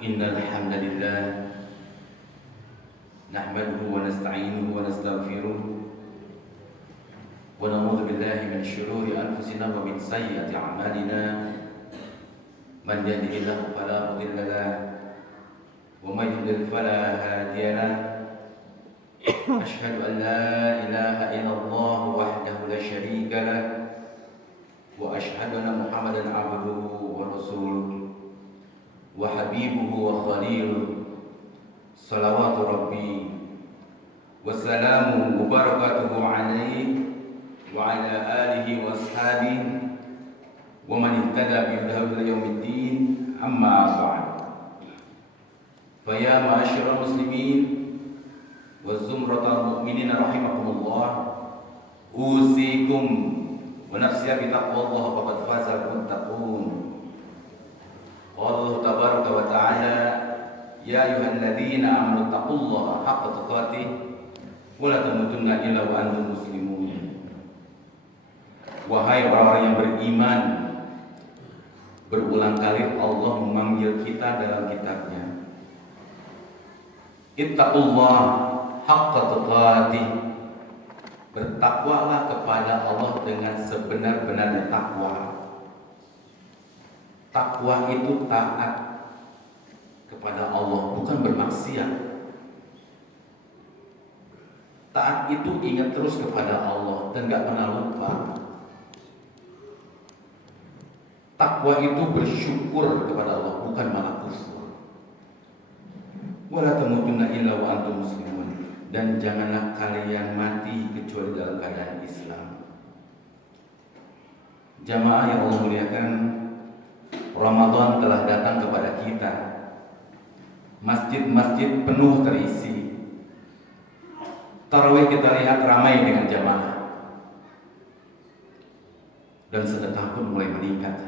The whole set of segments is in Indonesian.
إن الحمد لله نحمده ونستعينه ونستغفره ونعوذ بالله من شرور أنفسنا ومن سيئات أعمالنا من يهده الله فلا مضل له ومن يضلل فلا هادي له أشهد أن لا إله إلا الله وحده لا شريك له وأشهد أن محمدا عبده ورسوله وحبيبه وخليله صلوات ربي وسلامه وبركاته عليه وعلى آله وأصحابه ومن اهتدى بهداه إلى يوم الدين أما بعد فيا معاشر المسلمين والزمرة المؤمنين رحمكم الله أوصيكم ونفسي بتقوى الله فقد فاز المتقون. قال الله تبارك وتعالى يا أيها الذين آمنوا اتقوا الله حق تقاته ولا تموتن إلا وأنتم مسلمون. Wahai orang-orang yang beriman, berulang kali Allah memanggil kita dalam kitabnya. Ittaqullah haqqa tuqatih. Bertakwalah kepada Allah dengan sebenar-benarnya takwa. Takwa itu taat kepada Allah, bukan bermaksiat. Taat itu ingat terus kepada Allah dan gak pernah lupa. Takwa itu bersyukur kepada Allah, bukan malah kufur. Wala tamutunna illa wa antum muslimun. Dan janganlah kalian mati kecuali dalam keadaan Islam. Jamaah yang Allah muliakan, Ramadan telah datang kepada kita. Masjid-masjid penuh terisi. Tarawih kita lihat ramai dengan jamaah. Dan sedekah pun mulai meningkat.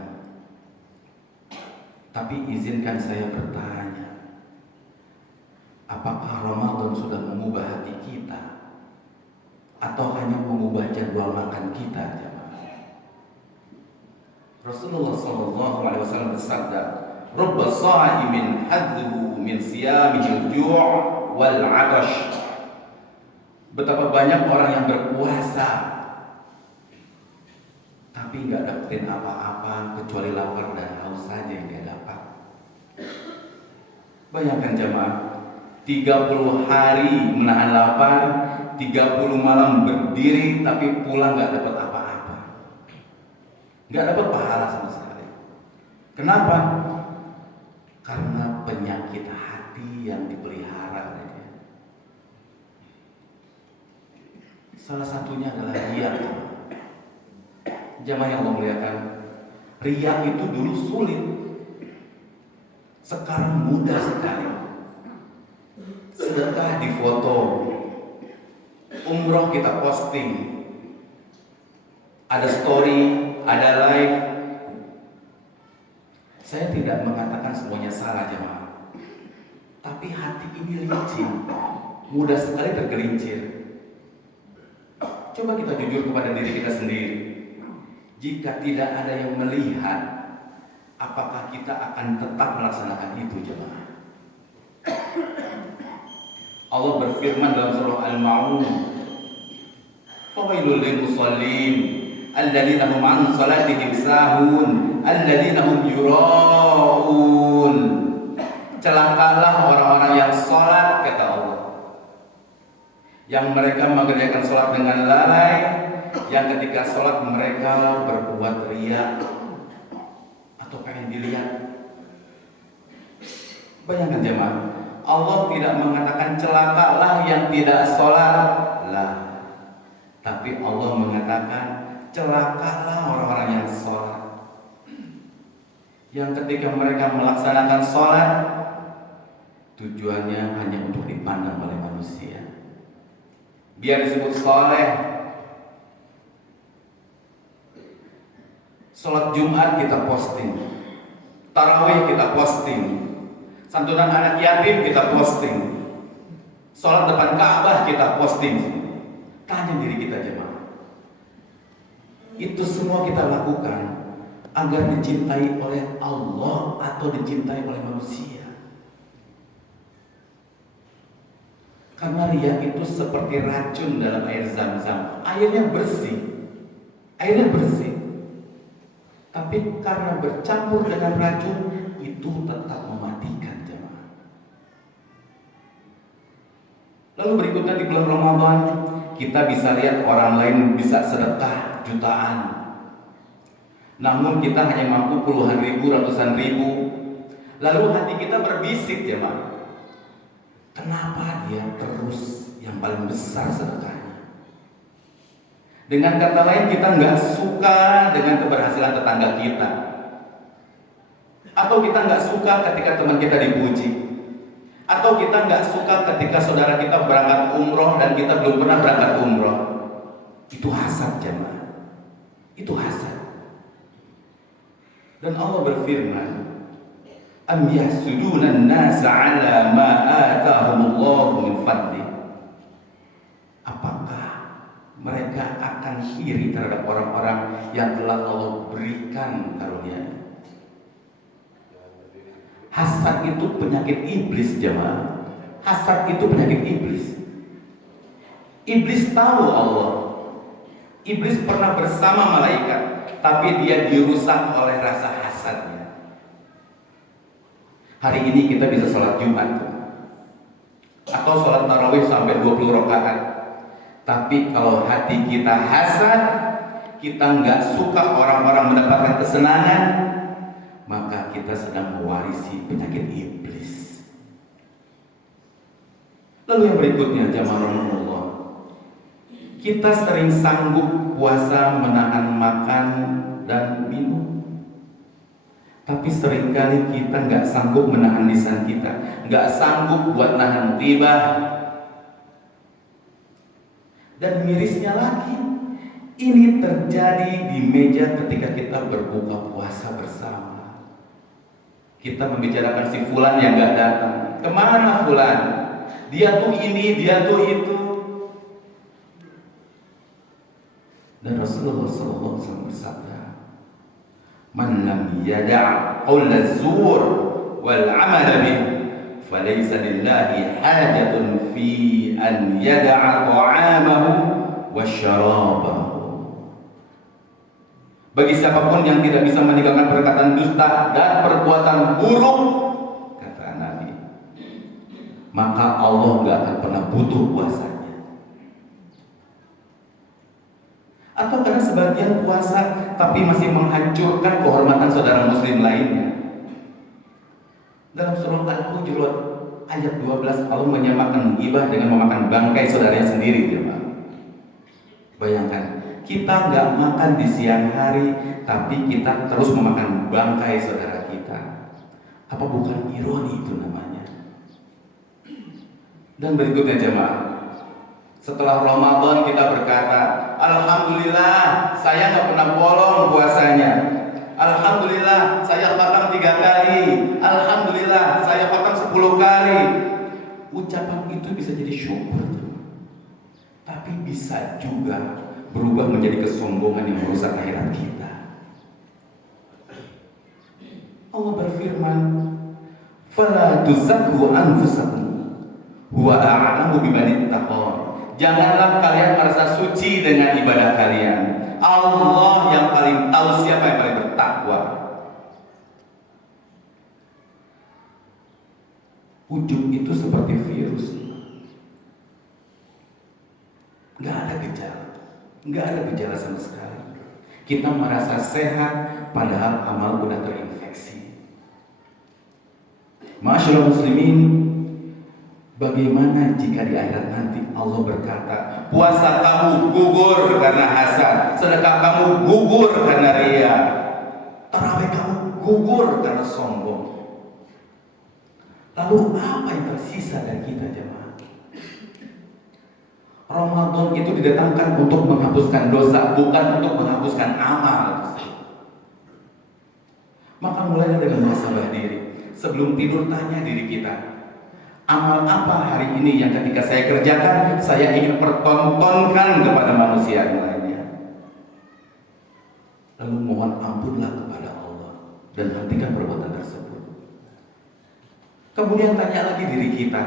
Tapi izinkan saya bertanya, apakah Ramadan sudah mengubah hati kita atau hanya mengubah jadwal makan kita, jemaah? Rasulullah SAW bersabda, "Rubba sha'imin hadzuhu min siyamihi al-ju' wal 'atash." Betapa banyak orang yang berpuasa tapi nggak dapetin apa-apa kecuali lapar dan haus saja yang dia dapat. Bayangkan jemaah, 30 hari menahan lapar, 30 malam berdiri tapi pulang gak dapat apa-apa, gak dapat pahala sama sekali. Kenapa? Karena penyakit hati yang dipelihara oleh dia. Salah satunya adalah riya. Jamaah yang Allah muliakan, riya itu dulu sulit, sekarang mudah sekali. Sedekah di foto, umroh kita posting, ada story, ada live. Saya tidak mengatakan semuanya salah, jemaah, tapi hati ini licin, mudah sekali tergelincir. Coba kita jujur kepada diri kita sendiri. Jika tidak ada yang melihat, apakah kita akan tetap melaksanakan itu, jemaah? Allah berfirman dalam surah Al-Ma'un, "Fawailul lil musallin alladzina hum 'an salatihim sahun alladzina hum yura'un." Celakalah orang-orang yang salat, kata Allah, yang mereka mengerjakan salat dengan lalai, yang ketika salat mereka berbuat riya atau pengen dilihat. Bayangkan jemaah, Allah tidak mengatakan celakalah yang tidak sholat lah, tapi Allah mengatakan celakalah orang-orang yang sholat, yang ketika mereka melaksanakan sholat tujuannya hanya untuk dipandang oleh manusia, biar disebut soleh. Sholat Jumat kita posting, tarawih kita posting, santunan anak yatim kita posting, sholat depan Ka'bah kita posting. Tanya diri kita, jemaah, itu semua kita lakukan agar dicintai oleh Allah atau dicintai oleh manusia? Karena riya itu seperti racun dalam air zam-zam. Airnya bersih. Airnya bersih. Tapi karena bercampur dengan racun, itu tetap mematikan jemaah. Lalu berikutnya di bulan Ramadan, kita bisa lihat orang lain bisa sedekah jutaan. Namun kita hanya mampu puluhan ribu, ratusan ribu. Lalu hati kita berbisik jemaah. Kenapa dia terus yang paling besar sedekahnya? Dengan kata lain, kita nggak suka dengan keberhasilan tetangga kita, atau kita nggak suka ketika teman kita dipuji, atau kita nggak suka ketika saudara kita berangkat umroh dan kita belum pernah berangkat umroh. Itu hasad jemaah. Itu hasad. Dan Allah berfirman, am yahsuduna an-nasa 'ala ma atahumullahu min fadli. Apakah mereka akan iri terhadap orang-orang yang telah Allah berikan karunia? Hasad itu penyakit iblis jemaah. Hasad itu penyakit iblis. Iblis tahu Allah. Iblis pernah bersama malaikat, tapi dia dirusak oleh rasa hasadnya. Hari ini kita bisa sholat Jumat atau sholat tarawih sampai 20 rakaat. Tapi kalau hati kita hasad, kita nggak suka orang-orang mendapatkan kesenangan, maka kita sedang mewarisi penyakit iblis. Lalu yang berikutnya jamaah rahimahullah, kita sering sanggup puasa menahan makan dan minum, tapi seringkali kita nggak sanggup menahan lisan kita, nggak sanggup buat nahan ghibah. Dan mirisnya lagi, ini terjadi di meja ketika kita berbuka puasa bersama. Kita membicarakan si fulan yang gak datang. Kemana fulan? Dia tuh ini, dia tuh itu. Dan Rasulullah SAW bersabda, man lam yada' qawla az-zur wal 'amala bih falaysa lillahi hajatun fi an yada'a ta'amahu wa syarabahu. Bagi siapapun yang tidak bisa meninggalkan perkataan dusta dan perbuatan buruk, kata Nabi, maka Allah gak akan pernah butuh puasanya. Atau karena sebagian puasa tapi masih menghancurkan kehormatan saudara muslim lainnya. Dalam surah Al-Hujurat ayat 12, Allah menyamakan ghibah dengan memakan bangkai saudaranya sendiri. Bayangkan, kita nggak makan di siang hari, tapi kita terus memakan bangkai saudara kita. Apa bukan ironi itu namanya? Dan berikutnya jemaah, setelah Ramadan kita berkata, alhamdulillah saya nggak pernah bolong puasanya. Alhamdulillah saya khatam 3 kali. Alhamdulillah saya khatam 10 kali. Ucapan itu bisa jadi syukur, tapi bisa juga berubah menjadi kesombongan yang merusak akhirat kita. Allah berfirman, fala tuzakku anfusakum huwa a'lamu biman ittaqa. Janganlah kalian merasa suci dengan ibadah kalian. Allah yang paling tahu siapa yang paling bertakwa. Ujub itu seperti virus, nggak ada gejala, nggak ada gejala sama sekali. Kita merasa sehat, padahal amal udah terinfeksi. Ma'asyiral muslimin, bagaimana jika di akhirat nanti Allah berkata, puasa kamu gugur karena hasad, sedekah kamu gugur karena riya, tarawih kamu gugur karena sombong. Lalu apa yang tersisa dari kita jemaah? Ramadan itu didatangkan untuk menghapuskan dosa, bukan untuk menghapuskan amal. Maka mulailah dengan muhasabah diri. Sebelum tidur tanya diri kita, amal apa hari ini yang ketika saya kerjakan, saya ingin pertontonkan kepada manusia yang lainnya. Lalu mohon ampunlah kepada Allah dan hentikan perbuatan tersebut. Kemudian tanya lagi diri kita,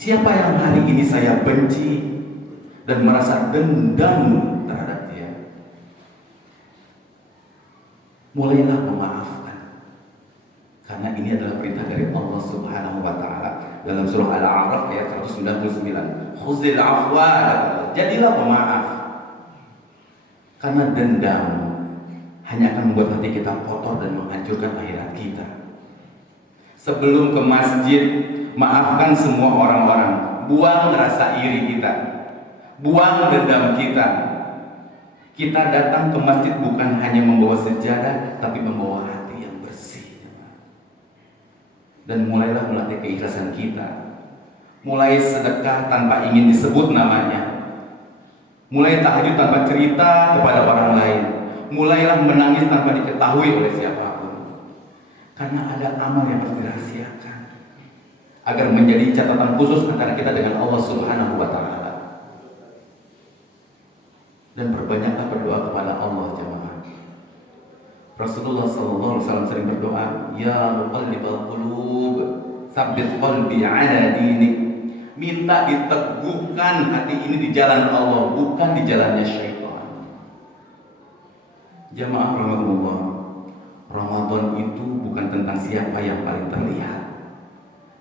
Siapa yang hari ini saya benci dan merasa dendam terhadap dia, mulailah memaafkan. Karena ini adalah perintah dari Allah Subhanahu wa taala dalam surah Al-A'raf ayat 199. Khuzil afwa, jadilah pemaaf. Karena dendam hanya akan membuat hati kita kotor dan menghancurkan akhirat kita. Sebelum ke masjid, maafkan semua orang-orang. Buang rasa iri kita, buang dendam kita. Kita datang ke masjid bukan hanya membawa sejadah, tapi membawa hati yang bersih. Dan mulailah melatih keikhlasan kita. Mulai sedekah tanpa ingin disebut namanya. Mulai tahajud tanpa cerita kepada orang lain. Mulailah menangis tanpa diketahui oleh siapapun. Karena ada amal yang harus dirahasiakan agar menjadi catatan khusus antara kita dengan Allah Subhanahu wa taala. Dan perbanyaklah berdoa kepada Allah jemaah. Rasulullah sallallahu alaihi wasallam sering berdoa, ya muqallibal qulub, tsabbit qalbi ala dinik. Minta diteguhkan hati ini di jalan Allah, bukan di jalannya syaitan. Jemaah rahmatullah, Ramadan itu bukan tentang siapa yang paling terlihat,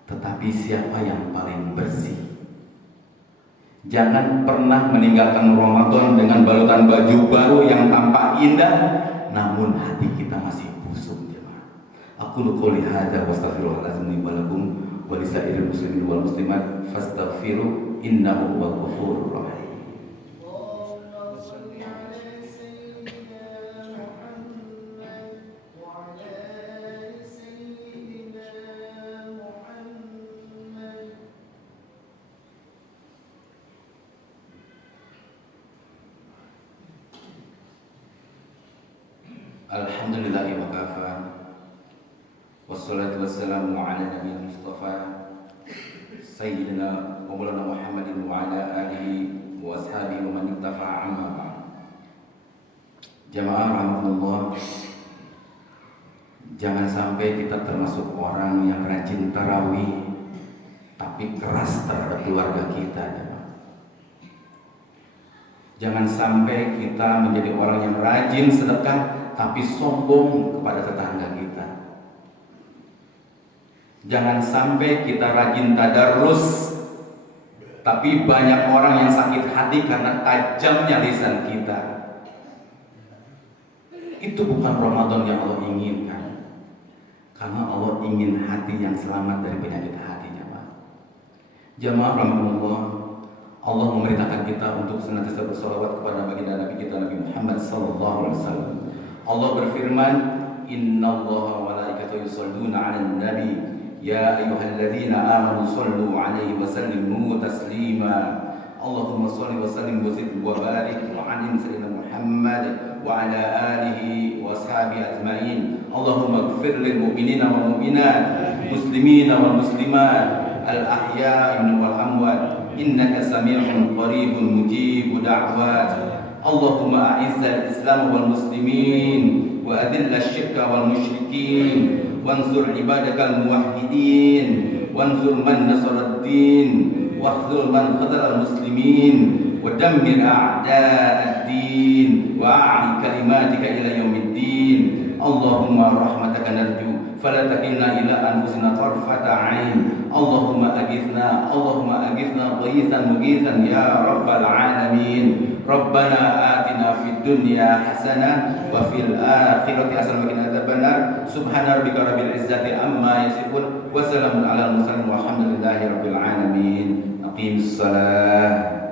tetapi siapa yang paling bersih. Jangan pernah meninggalkan Ramadan dengan balutan baju baru yang tampak indah, namun hati kita masih busuk. Aku qouli hadza wa astaghfirullahaladzim wa lakum wa lisairil muslimin wal muslimat fastaghfiru innahu huwal ghafurur rahim. Alhamdulillahi wa kafa, wassalatu wassalamu ala nabiyil mustafa sayyidina wa maulana Muhammadin wa ala alihi wa ashabihi wa man ittafa'a amma ba'd. Jamaah rahmatullah, jangan sampai kita termasuk orang yang rajin tarawih tapi keras terhadap keluarga kita. Jangan sampai kita menjadi orang yang rajin sedekah tapi sombong kepada tetangga kita. Jangan sampai kita rajin tadarus, tapi banyak orang yang sakit hati karena tajamnya lisan kita. Itu bukan Ramadan yang Allah inginkan. Karena Allah ingin hati yang selamat dari penyakit hati. Jamaah rahmatullah, Allah memerintahkan kita untuk senantiasa bersolawat kepada baginda Nabi kita Nabi Muhammad sallallahu alaihi wasallam. Allah berfirman, innallaha wa malaikatahu yusholluna 'alan nabi ya ayyuhalladzina amanu shollu 'alaihi wa sallimu taslima. Allahumma sholli wa sallim wa zid wa barik wa 'ala sayyidina Muhammad wa 'ala alihi wa ashabihi ajmain. Allahumma ighfir lil mu'minina wal mu'minat, muslimina wal muslimat, al ahya'i wal amwat, innaka sami'un qaribun mujibud da'wat. Allahumma a'izzal Islam wal muslimin wa adillal syirka wal musyrikin wansur ibadakal muwahhidin wansur man nasarad din wakhzul man khadhal muslimin wa dammir a'da'ad din wa a'li kalimatika ila yaumiddin. Allahumma rahmataka narju fala takilna ila anfusina tarfata 'ain. Allahumma aghithna ghaythan mughithan ya rabbal alamin. Rabbana atina fid dunya hasanah wa fil akhirati hasanah wa qina adzabannar. Subhana rabbika rabbil izzati amma yasifun wa salamun alal mursalin walhamdulillahi rabbil alamin. Aqimus salah.